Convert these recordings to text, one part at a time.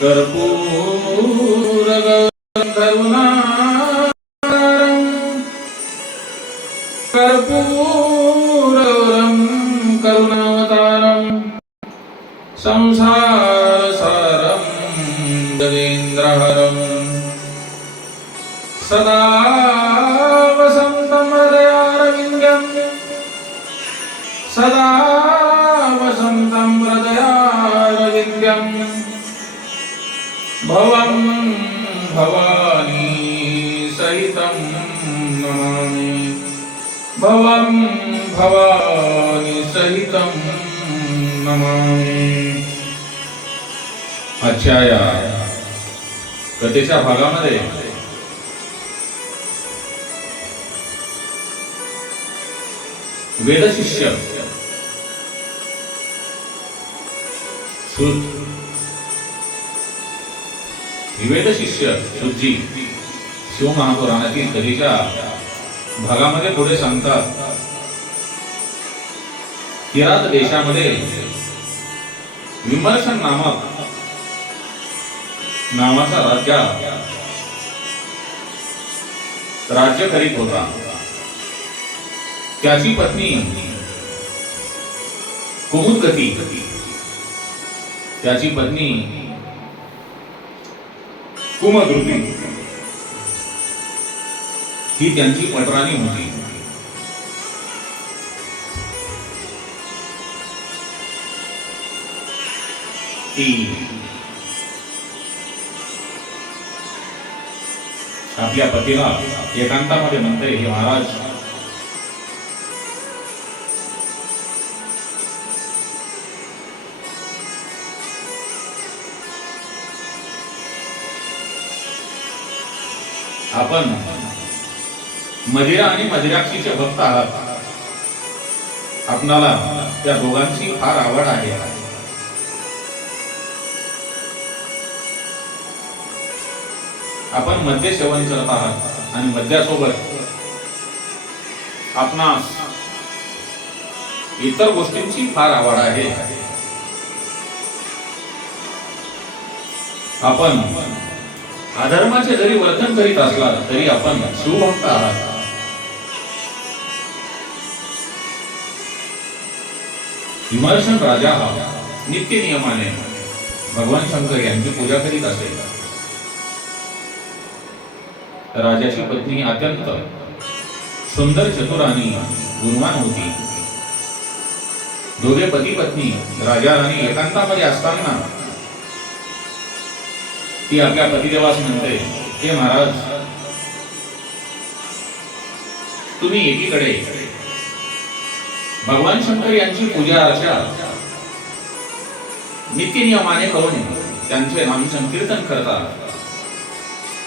कर्पूर करुणा कर्पूरवरं करुणावतारं संसारसारं देवेन्द्रहरं सदा भवानी सहितं नमामि। भवं भवानी सहितं नमामि। आजच्या या कथेच्या भागामध्ये वेदशिष्य. श्रुत. ही वेदशिष्य श्रुतजी शिवमहापुराणातील कधीच्या भागामध्ये पुढे सांगतात. किरात देशामध्ये विमर्शन नामक नावाचा राजा राज्य करीत होता. त्याची पत्नी कुमुदगती. त्याची पत्नी कुमधृती ही त्यांची पटराणी होती. ती आपल्या पतीला एकांतामध्ये म्हणते हे महाराज आपण मदिरा आणि मदिराक्षीचे भक्त आहात. आपणाला त्या दोघांची फार आवड आहे. आपण मद्य सेवन करत आहात आणि मद्यासोबत आपणास इतर गोष्टींची फार आवड आहे. आपण अधर्माचे जरी वर्तन करीत असला तरी आपण सुभक्त आहात. विमर्शन राजा हा नित्य नियमाने भगवान शंकर यांची पूजा करीत असेल राजाची पत्नी अत्यंत सुंदर चतुर आणि गुणवान होती. दोघे पती पत्नी राजा राणी एकांतामध्ये असताना ती आपल्या पतिदेवास म्हणते हे महाराज तुम्ही एकीकडे भगवान शंकर यांची पूजा अर्चा नित्य नियमाने करून त्यांचे नाम संकीर्तन करता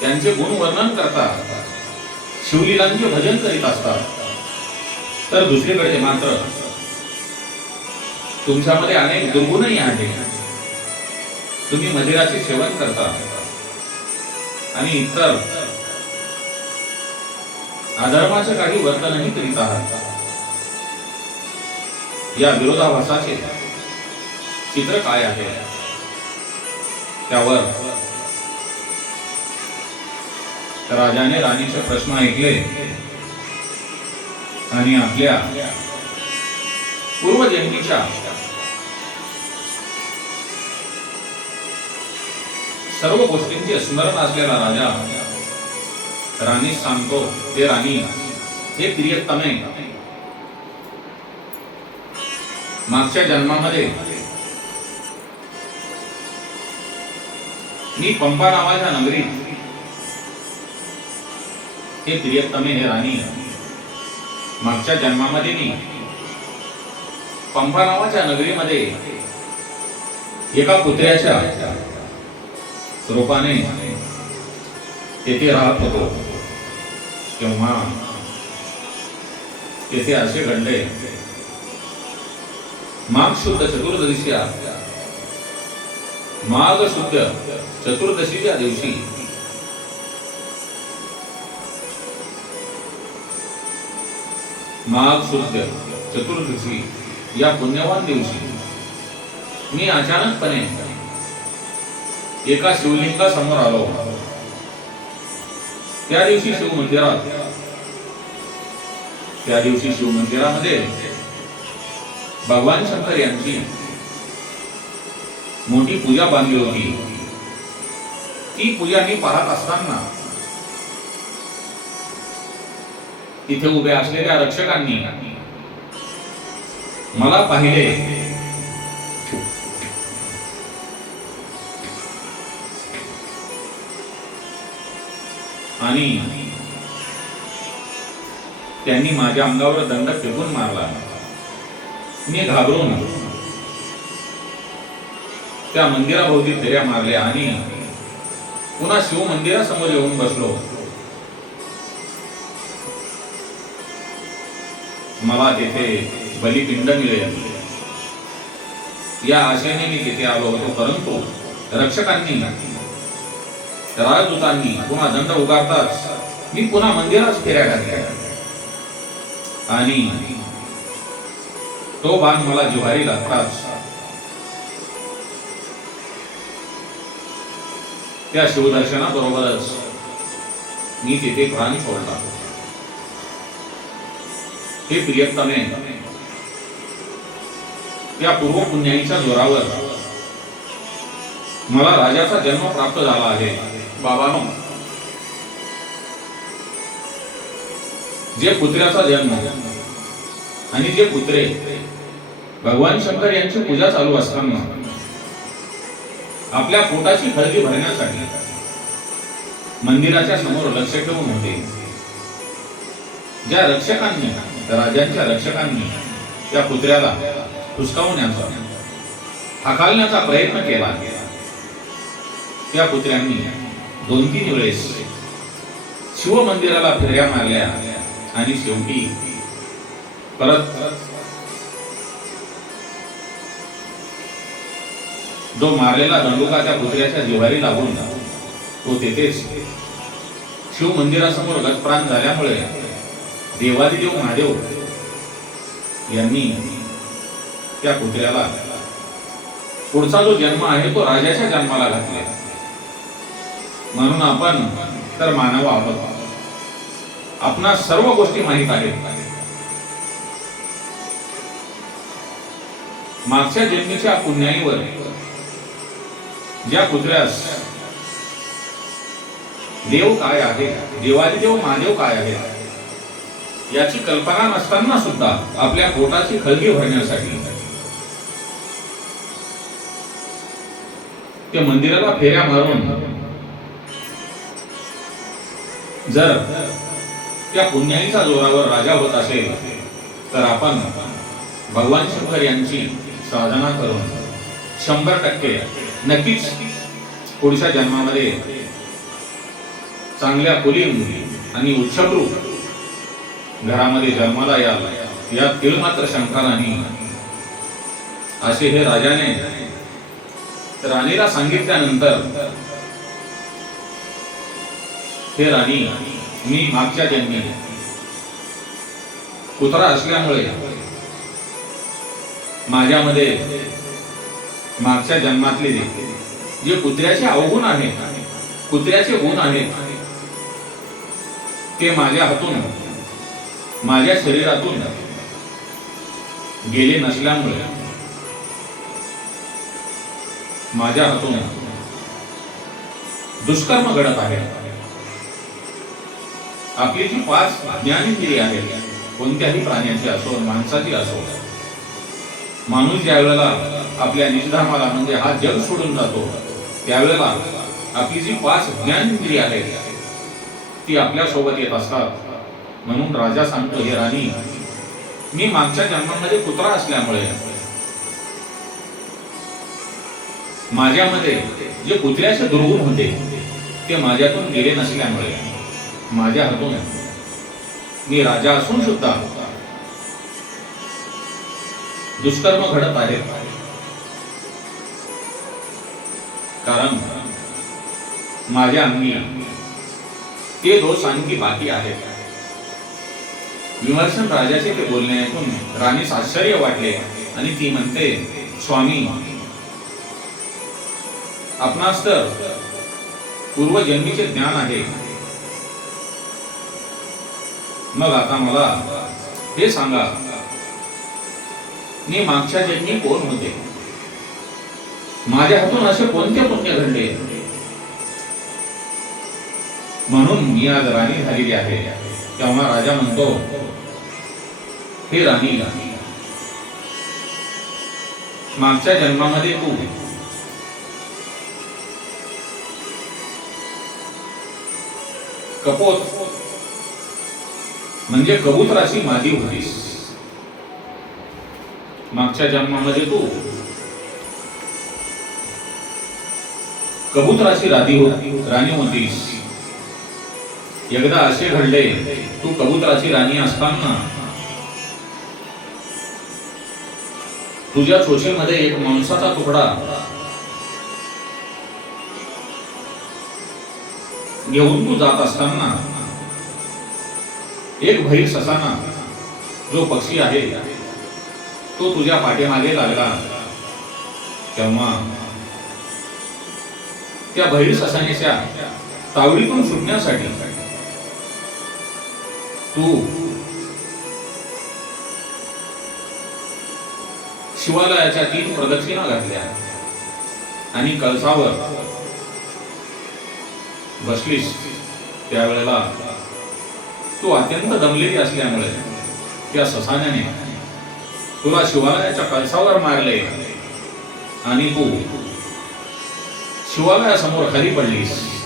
त्यांचे गुण वर्णन करता शिवलीलांचे भजन करीत असतात तर दुसरीकडे मात्र तुमच्यामध्ये अनेक दुर्गुणही आहेत. तुम्ही मदिराचे सेवन करता. आणि इतर अधर्माचे काही वर्तनही करीत आहात या विरोधाभासाचे चित्र काय आहे? त्यावर राजाने राणीचे प्रश्न ऐकले आणि आपल्या पूर्वजन्मीच्या सर्व गोष्टींचे स्मरण असलेला राजा राणी सांगतो ते राणी हे प्रियतमे. मागच्या जन्मामध्ये मी पंपा नावाच्या नगरीत हे प्रियतमे हे राणी मागच्या जन्मामध्ये मी पंपा नावाच्या नगरीमध्ये एका पुत्र्याच्या रूपाने तेथे राहत होतो. तेव्हा तेथे असे घडले. माघ शुद्ध चतुर्दशीच्या माघ शुद्ध चतुर्दशीच्या दिवशी माघ शुद्ध चतुर्दशी या पुण्यवान दिवशी मी अचानकपणे एका शिवलिंगा समोर आलो. त्या दिवशी शिव मंदिरात. त्या दिवशी शिव मंदिरामध्ये भगवान शंकर यांची मोठी पूजा बांधली होती. ती पूजा मी पाहत असताना तिथे उभे असलेल्या रक्षकांनी मला पाहिले. आणि त्यांनी माझ्या अंगावर दंड फेकून मारला. मी घाबरून त्या मंदिराभोवती फेऱ्या मारल्या आणि पुन्हा शिव मंदिरासमोर येऊन बसलो. मला तेथे बलिपिंड मिळेल. या आशेने मी तिथे आलो होतो परंतु रक्षकांनी राजदूतांनी पुन्हा दंड उगारताच मी पुन्हा मंदिरात फेऱ्या टाकल्या आणि तो बाण मला जिव्हारी लागताच. त्या शिवदर्शनाबरोबरच मी तिथे प्राण सोडला. हे प्रियतमे त्या पूर्व पुण्याईच्या जोरावर मला राजाचा जन्म प्राप्त झाला आहे. बाबानो जे पुत्र्याचा जन्म आणि जे पुत्रे भगवान शंकर यांची पूजा चालू असताना आपल्या पोटाची खळगी भरण्यासाठी मंदिराच्या समोर लक्ष ठेवून होते. ज्या रक्षकांनी राजांच्या रक्षकांनी त्या पुत्र्याला हुसकावण्याचा हाकालण्याचा प्रयत्न केला त्या पुत्र्यांनी दोन तीन वेळेस शिव मंदिराला फेऱ्या मारल्या आणि शेवटी परत जो मारलेला दंडुका त्या कुत्र्याच्या जिव्हारी लागून तो तेथेच शिव मंदिरासमोर गतप्राण झाल्यामुळे देवादिदेव महादेव यांनी त्या कुत्र्याला पुढचा जो जन्म आहे तो राजाच्या जन्माला घातला म्हणून आपण तर मानव आहोत. आपणा सर्व गोष्टी माहीत आहेत. मागच्या जन्मीच्या पुण्याईवर ज्या कुत्र्यास देव काय आहे देवादिदेव महादेव काय आहे याची कल्पना नसताना सुद्धा आपल्या पोटाची खळगी भरण्यासाठी ते मंदिराला फेऱ्या मारून जर त्या पुण्याईच्या जोरावर राजा होत असेल तर आपण भगवान शंकर यांची साधना करून शंभर टक्के नक्कीच पुढच्या जन्मामध्ये चांगल्या कुलीन आणि उच्चभ्रू घरामध्ये जन्माला याल यात तिळ मात्र शंका नाही असे हे राजाने राणीला सांगितल्यानंतर हे राणी मी मागच्या जन्मी. कुत्रा असल्यामुळे माझ्यामध्ये मागच्या जन्मातले जे कुत्र्याचे अवगुण आहेत कुत्र्याचे गुण आहेत ते माझ्या हातून माझ्या शरीरातून गेले नसल्यामुळे माझ्या हातून दुष्कर्म घडत आहे आपली जी पाच ज्ञानेंद्रिय आहेत कोणत्याही प्राण्याची असो माणसाची असो माणूस ज्या वेळेला आपल्या निजधामाला म्हणजे हा जग सोडून जातो त्यावेळेला आपली जी पाच ज्ञानेंद्रिय आहेत ती आपल्यासोबत येत असतात. म्हणून राजा सांगतो हे राणी मी मागच्या जन्मामध्ये कुत्रा असल्यामुळे माझ्यामध्ये जे कुत्र्याचे दुर्गुण होते ते माझ्यातून गेले नसल्यामुळे माझ्या हातून आहे. मी राजा असून सुद्धा दुष्कर्म घडत आहेत कारण माझ्या अंगी ते दोष आणखी बाकी आहेत. विमर्शन राजाचे ते बोलणे ऐकून राणीस आश्चर्य वाटले आणि ती म्हणते स्वामी आपणास तर पूर्वजन्मीचे ज्ञान आहे. मग आता मला हे सांगा. मी मागच्या जन्मी कोण होते? माझ्या हातून असे कोणते पुण्य घडले? म्हणून मी आज राणी झालेली आहे. तेव्हा राजा म्हणतो हे राणी मागच्या जन्मामध्ये तू कपोत म्हणजे कबूतराशी माझी होतीस मागच्या जन्मामध्ये तू कबूतराशी राधी होती राणी होतीस. एकदा असे घडले तू कबूतराची राणी असताना तुझ्या चोचीमध्ये एक मांसाचा तुकडा घेऊन तू जात असताना एक भैर ससाना जो पक्षी आहे तो तुझ्या पाठीमागे लागला. तेव्हा त्या भैर ससानेच्या तावडीतून सुटण्यासाठी तू शिवालयाच्या तीन प्रदक्षिणा घातल्या आणि कळसावर बसलीस त्यावेळेला. तू अत्यंत दमलेली असल्यामुळे त्या ससाण्याने तुला शिवालयाच्या कळसावर मारले. आणि तू शिवालयासमोर खाली पडलीस.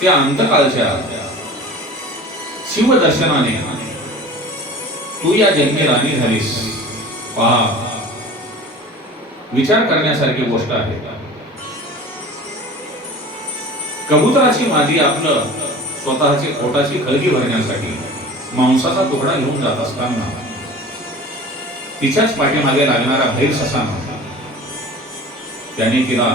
त्या अंतकाळच्या शिवदर्शनाने तू या जन्मी राणी झालीस. पहा विचार करण्यासारखी गोष्ट आहे. कबुतराची मादी आपलं स्वतःची पोटाची खळगी भरण्यासाठी मांसाचा तुकडा घेऊन जात असताना तिच्याच पाठीमागे लागणारा भैर नव्हता? त्याने तिला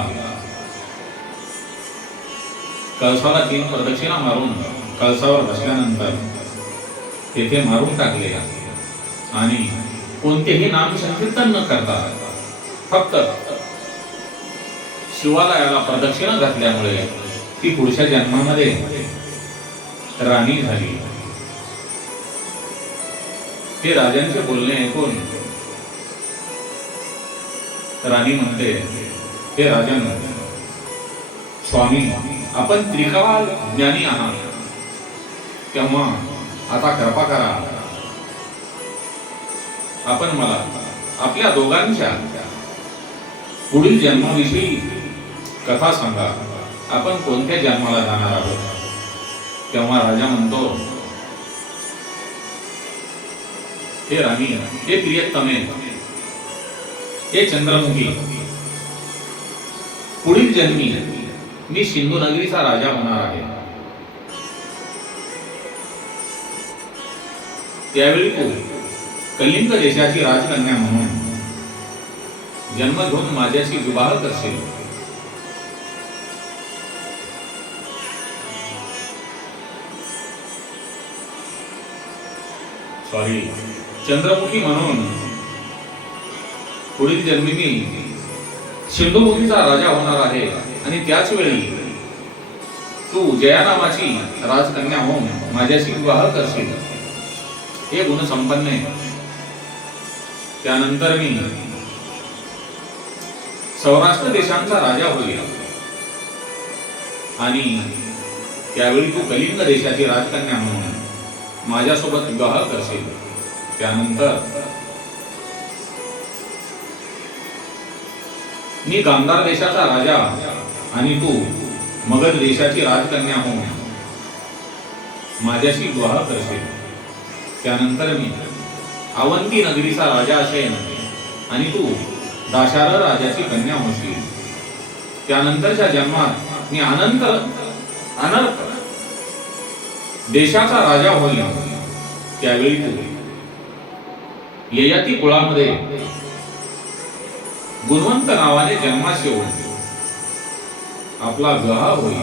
कळसाला तीन प्रदक्षिणा मारून कळसावर बसल्यानंतर तेथे मारून टाकले. आणि कोणतेही नाम संकीर्तन न करता फक्त शिवालयाला प्रदक्षिणा घातल्यामुळे ती पुढच्या जन्मामध्ये राणी झाली हे राजांचे बोलणे ऐकून राणी म्हणते, हे राजन, स्वामी, आपण त्रिकाल ज्ञानी आहात. तेव्हा आता कृपा करा. आपण मला आपल्या दोघांच्या पुढील जन्माविषयी कथा सांगा. आपण कोणत्या जन्माला जाणार आहोत? तेव्हा राजा म्हणतो, हे राणी, हे प्रियतमे हे चंद्रमुखी, पुढील जन्मी मी सिंधू नगरीचा राजा होणार आहे. त्यावेळी तू कलिंग देशाची राजकन्या म्हणून जन्म घेऊन माझ्याशी विवाह करशील. सॉरी चंद्रमुखी म्हणून पुढील जन्मी मी. सिंधुमुखीचा राजा होणार आहे. आणि त्याच वेळी तू जयानामाची राजकन्या होऊन माझ्याशी विवाह करशील. हे गुण संपन्न आहे. त्यानंतर मी सौराष्ट्र देशांचा राजा होईल. आणि त्यावेळी तू कलिंग देशाची राजकन्या म्हणून माझ्यासोबत विवाह करशील. त्यानंतर मी गांधार देशाचा राजा आणि तू मगध देशाची राजकन्या होऊन माझ्याशी विवाह करशील. त्यानंतर मी अवंती नगरीचा राजा असेन आणि तू दाशार राजाची कन्या होशील. त्यानंतरच्या जन्मात मी अनंत अनर्थ देशाचा राजा होईल. त्यावेळी तू ययाती कुळामध्ये गुणवंत नावाने जन्मास येऊन आपला विवाह होईल.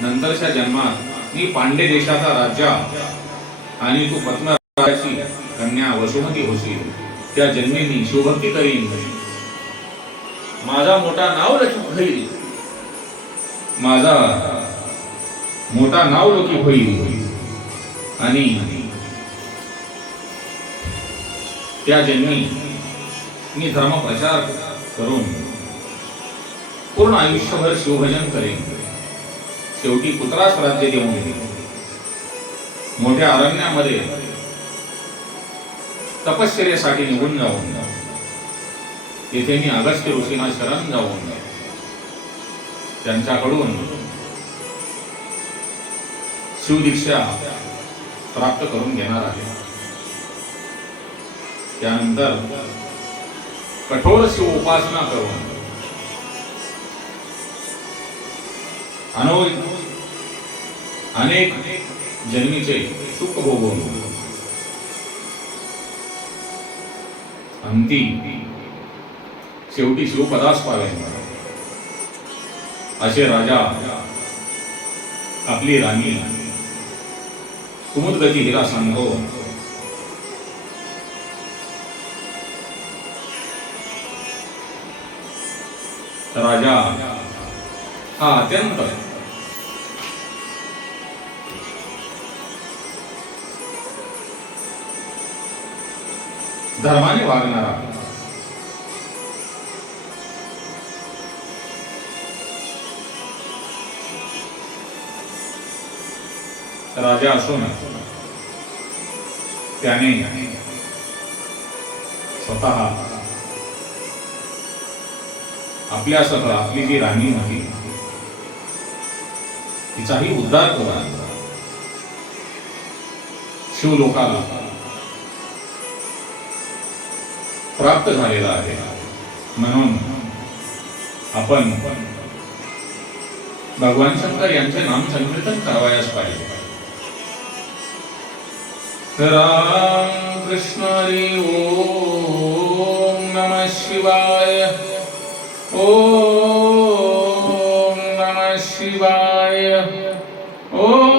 नंतरच्या जन्मात मी पांडे देशाचा राजा आणि तू पद्मराजाची कन्या वसुमती होशील. त्या जन्मी मी शिवभक्ती करीन. माझा मोठा नाव रचित होईल. माझा मोठा नाव लोकी होईल. आणि त्या जन्मी मी धर्मप्रचार करून पूर्ण आयुष्यभर शिवभजन करेन. शेवटी पुत्रास राज्य देऊन मोठ्या अरण्यामध्ये तपश्चर्यासाठी निघून जाऊन तिथे मी अगस्त्य ऋषींना शरण जाऊन त्यांच्याकडून शिवदीक्षा प्राप्त करून घेणार आहे. त्यानंतर कठोर शिव उपासना करून अनोय अनेक जन्मीचे सुख भोगवून अंती शेवटी शिवपदास पावे असे राजा आपली राणी कुमुदगती हिला सांगतो राजा हा अत्यंत धर्माने वागणारा राजा असून त्याने स्वतः आपल्यासह आपली जी राणी होती तिचाही उद्धार करा शिवलोकाला प्राप्त झालेला आहे. म्हणून आपण भगवान शंकर यांचे नाम संकीर्तन करावयास पाहिजे. राम कृष्ण हरी ओम नमः शिवाय। ओम नमः शिवाय। ओम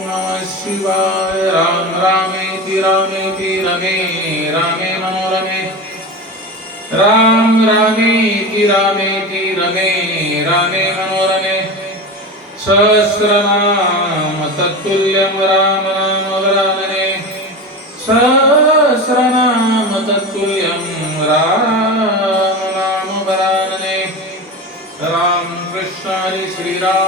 नमः शिवाय। राम रामेति रामेति रमे रामे मनोरमे। राम रामेति रामेति रमे रामे मनोरमे। सहस्रनाम तत्तुल्यं राम नाम वरानने सहस्रनाम तत्तुल्यं राम नाम वरानने राम कृष्ण हरि श्रीराम